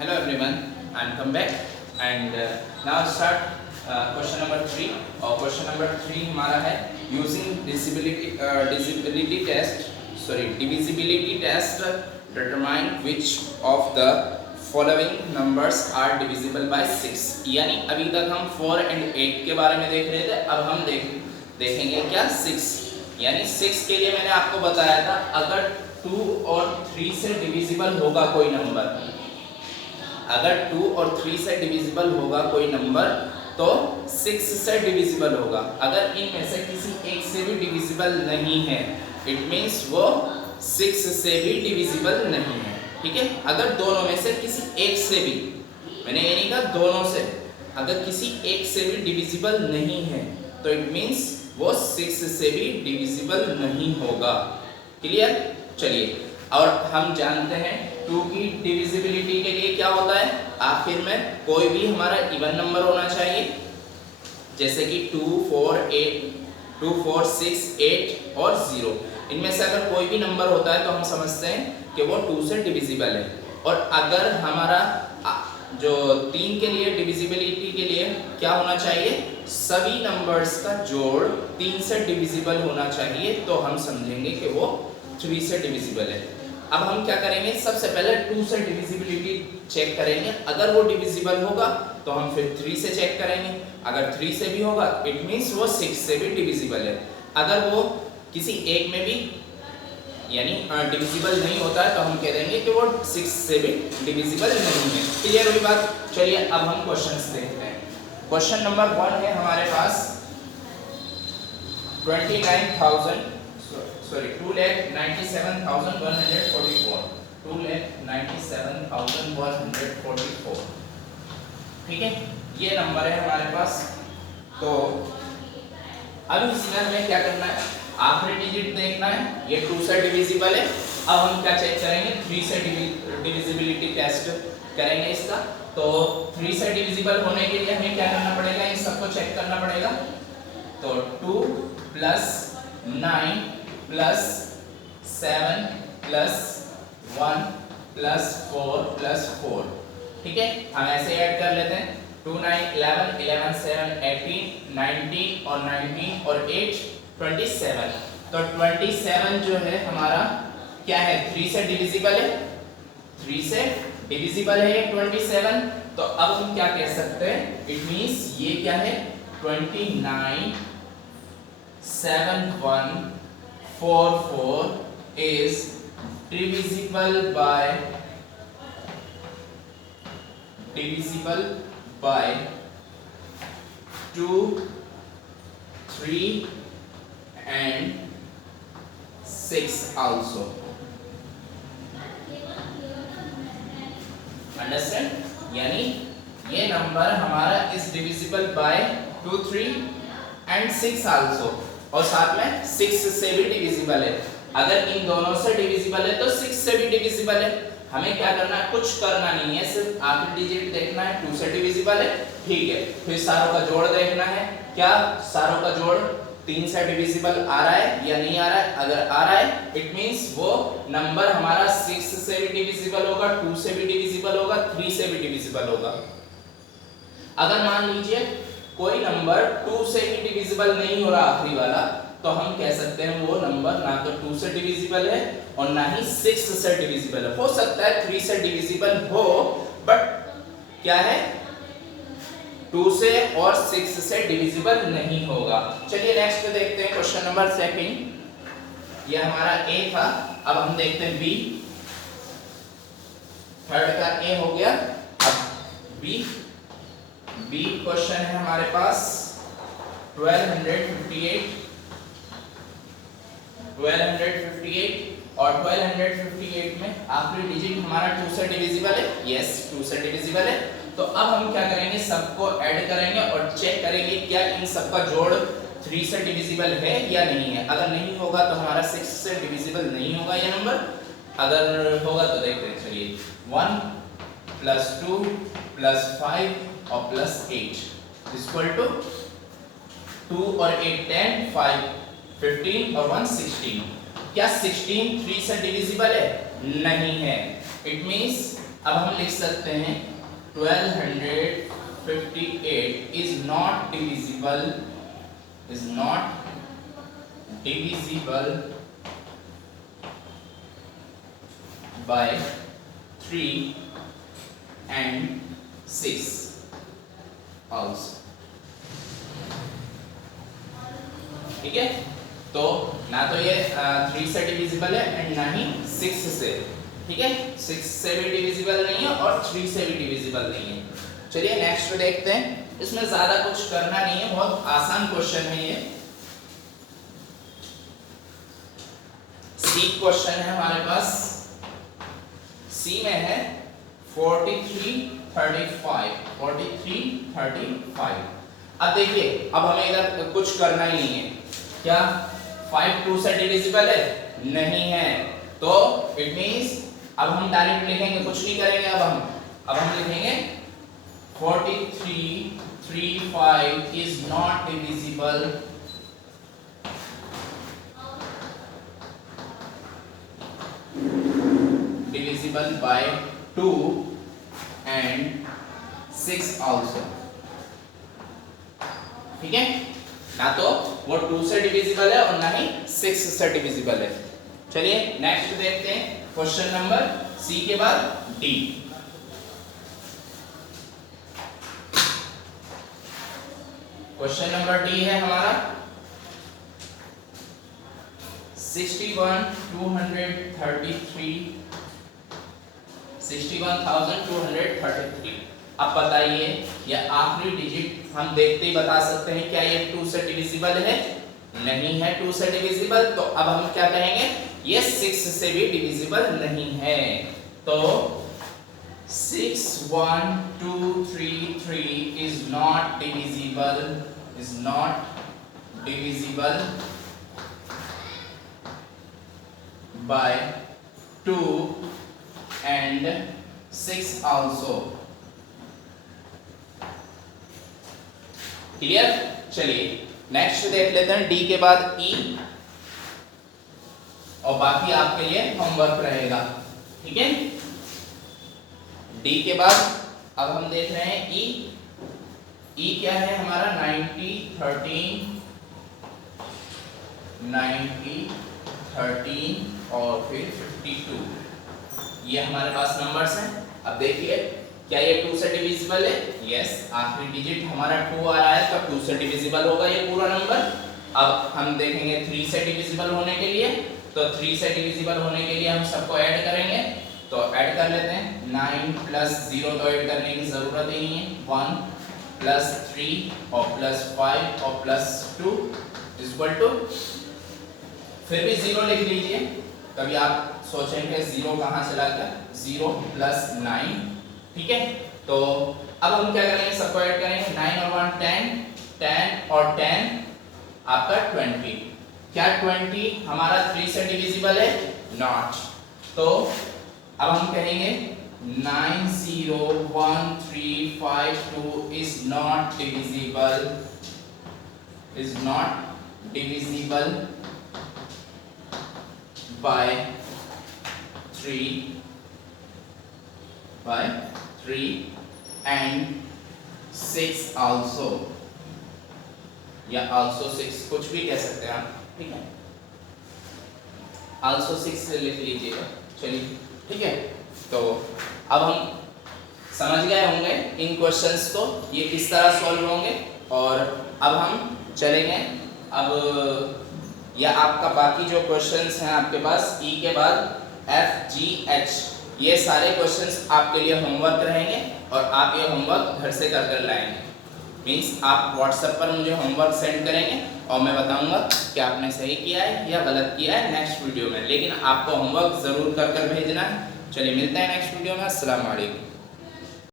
Hello everyone, and come back and now start question number 3 और question number 3 हमारा है using divisibility test determine which of the following numbers are divisible by 6। यानी अभी तक हम 4 and 8 के बारे में देख रहे थे, अब हम देखेंगे क्या 6। यानी 6 के लिए मैंने आपको बताया था अगर 2 और 3 से डिविजिबल होगा कोई नंबर, अगर 2 और 3 से डिविजिबल होगा कोई नंबर तो 6 से डिविजिबल होगा। अगर इनमें से किसी एक से भी डिविजिबल नहीं है इट मींस वो 6 से भी डिविजिबल नहीं है। ठीक है, अगर दोनों में से किसी एक से भी, मैंने ये नहीं कहा दोनों से, अगर किसी एक से भी डिविजिबल नहीं है तो इट मींस वो 6 से भी डिविजिबल नहीं होगा। क्लियर? चलिए, और हम जानते हैं 2 की डिविजिबिलिटी के लिए क्या होता है, आखिर में कोई भी हमारा इवन नंबर होना चाहिए, जैसे कि 2, 4, 6, 8 और 0। इनमें से अगर कोई भी नंबर होता है तो हम समझते हैं कि वो 2 से डिविजिबल है। और अगर हमारा जो 3 के लिए डिविजिबिलिटी के लिए क्या होना चाहिए, सभी नंबर्स का जोड़ 3 से डिविजिबल होना चाहिए, तो हम समझेंगे कि वो 3 से डिविजिबल है। अब हम क्या करेंगे, सबसे पहले 2 से डिविजिबिलिटी चेक करेंगे, अगर वो डिविजिबल होगा तो हम फिर 3 से चेक करेंगे, अगर 3 से भी होगा इट मींस वो 6 से भी डिविजिबल है। अगर वो किसी एक में भी यानी डिविजिबल नहीं होता है तो हम कह देंगे कि वो 6 से भी डिविजिबल नहीं है। क्लियर हुई बात? चलिए अब हम क्वेश्चंस देखते हैं। क्वेश्चन नंबर 1 है हमारे पास 2,97,144। ठीक है, ये नंबर है हमारे पास। तो अब इसमें हमें क्या करना है, आखिरी डिजिट देखना है, ये 2 से डिविजिबल है। अब हम क्या चेक करेंगे, 3 से डिविजिबिलिटी टेस्ट करेंगे इसका। तो 3 से डिविजिबल होने के लिए हमें क्या करना पड़ेगा, इन सबको चेक करना पड़ेगा। तो 2 + 9 + 7 + 1 + 4 + 4। ठीक है, हम ऐसे ऐड कर लेते हैं 2 9 11 11 7 18 19 और 19 और 8 27। तो 27 जो है हमारा क्या है, 3 से डिविजिबल है, 3 से डिविजिबल है ये 27। तो अब हम क्या कह सकते हैं, इट मींस ये क्या है 29 7 1 4 4 is divisible by 2 3 and 6 also। Understand? यानी ये नंबर हमारा is divisible by 2 3 and 6 also, और साथ में 6 से भी डिविजिबल है। अगर इन दोनों से डिविजिबल है तो 6 से भी डिविजिबल है। हमें क्या करना है, कुछ करना नहीं है, सिर्फ आखिरी डिजिट देखना है, 2 से डिविजिबल है। ठीक है, फिर सारों का जोड़ देखना है, क्या सारों का जोड़ 3 से डिविजिबल आ रहा है या नहीं आ रहा है। अगर आ रहा है इट मींस वो नंबर हमारा 6 से भी डिविजिबल होगा, 2 से भी डिविजिबल होगा, 3 से भी डिविजिबल होगा। अगर मान लीजिए कोई नंबर 2 से ही डिविजिबल नहीं हो रहा आखिरी वाला, तो हम कह सकते हैं वो नंबर ना तो 2 से डिविजिबल है और ना ही 6 से डिविजिबल है। हो सकता है 3 से डिविजिबल हो, बट क्या है 2 से और 6 से डिविजिबल नहीं होगा। चलिए नेक्स्ट देखते हैं क्वेश्चन नंबर 2। ये हमारा ए था, अब हम देखते हैं बी। थर्ड का ए हो गया, अब बी क्वेश्चन है हमारे पास 1258 और 1258 में आखिरी डिजिट हमारा 2 से डिविजिबल है। यस, 2 से डिविजिबल है। तो अब हम क्या करेंगे, सबको ऐड करेंगे और चेक करेंगे क्या इन सबका जोड़ 3 से डिविजिबल है या नहीं है। अगर नहीं होगा तो हमारा 6 से डिविजिबल नहीं होगा ये नंबर, अगर होगा तो देखते हैं। चलिए 1 + 2 + 5 और +8 = 2 और 8 10 5 15 और 1 16। क्या 16 3 से डिविजिबल है? नहीं है। इट मींस अब हम लिख सकते हैं 1258 is not divisible by 3 and 6 also। ठीक है, तो ना तो ये 3 से डिविजिबल है एंड ना ही 6 से। ठीक है, 6 से भी डिविजिबल नहीं है और 3 से भी डिविजिबल नहीं है। चलिए नेक्स्ट देखते हैं। इसमें ज्यादा कुछ करना नहीं है, बहुत आसान क्वेश्चन है ये। सी क्वेश्चन है हमारे पास। सी में है 4335। अब देखिए, अब हमें इधर कुछ करना ही नहीं है। क्या 5 2 से डिविजिबल है? नहीं है, तो इट मींस अब हम डायरेक्ट लिखेंगे, कुछ नहीं करेंगे। अब हम लिखेंगे 4335 is not divisible by 2 and 6 also। ठीक है, ना तो वो 2 से डिविजिबल है और ना ही 6 से डिविजिबल है। चलिए नेक्स्ट देखते हैं, क्वेश्चन नंबर सी के बाद डी। क्वेश्चन नंबर डी है हमारा 61,233। अब बताइए, ये आखिरी डिजिट हम देखते ही बता सकते हैं क्या ये 2 से डिविजिबल है? नहीं है 2 से डिविजिबल। तो अब हम क्या कहेंगे, ये 6 से भी डिविजिबल नहीं है। तो 61,233 is not divisible by 2 and 6 also। Clear? चलिए नेक्स्ट देख लेते हैं डी के बाद ई, और बाकी आपके लिए होमवर्क रहेगा। ठीक है, डी के बाद अब हम देख रहे हैं ई। ई क्या है हमारा 90 13 और फिर 52, ये हमारे पास नंबर्स हैं। अब देखिए, क्या ये 2 से डिविजिबल है? यस, आखिरी डिजिट हमारा 2 आ रहा है, तो 2 से डिविजिबल होगा ये पूरा नंबर। अब हम देखेंगे 3 से डिविजिबल होने के लिए, तो 3 से डिविजिबल होने के लिए हम सबको ऐड करेंगे। तो ऐड कर लेते हैं, 9 + 0 तो ऐड करने की जरूरत ही नहीं है, 1 + 3 और +5 और +2 = फिर भी 0 लिख लीजिए। कभी आप सोचेंगे 0 कहाँ चला गया, 0 + 9। ठीक है, तो अब हम क्या करेंगे, सबको ऐड करेंगे, 9 और 1 10, 10 और 10 आपका 20। क्या 20 हमारा 3 से डिविजिबल है? नॉट। तो अब हम कहेंगे 901352 is not divisible by 3 and 6 also, या also 6 कुछ भी कह सकते हैं आप। ठीक है, also 6 लिख लीजिएगा। चलिए ठीक है, तो अब हम समझ गए होंगे इन क्वेश्चंस को, ये किस तरह सॉल्व होंगे। और अब हम चलेंगे, अब या आपका बाकी जो क्वेश्चंस हैं आपके पास ई के बाद F G H, ये सारे क्वेश्चंस आपके लिए होमवर्क रहेंगे और आप ये होमवर्क घर से कर कर लाएंगे। मींस आप व्हाट्सएप पर मुझे होमवर्क सेंड करेंगे और मैं बताऊंगा कि आपने सही किया है या गलत किया है नेक्स्ट वीडियो में, लेकिन आपको होमवर्क ज़रूर कर कर भेजना है। चलिए मिलते हैं नेक्स्ट वीडियो में। अस्सलाम वालेकुम।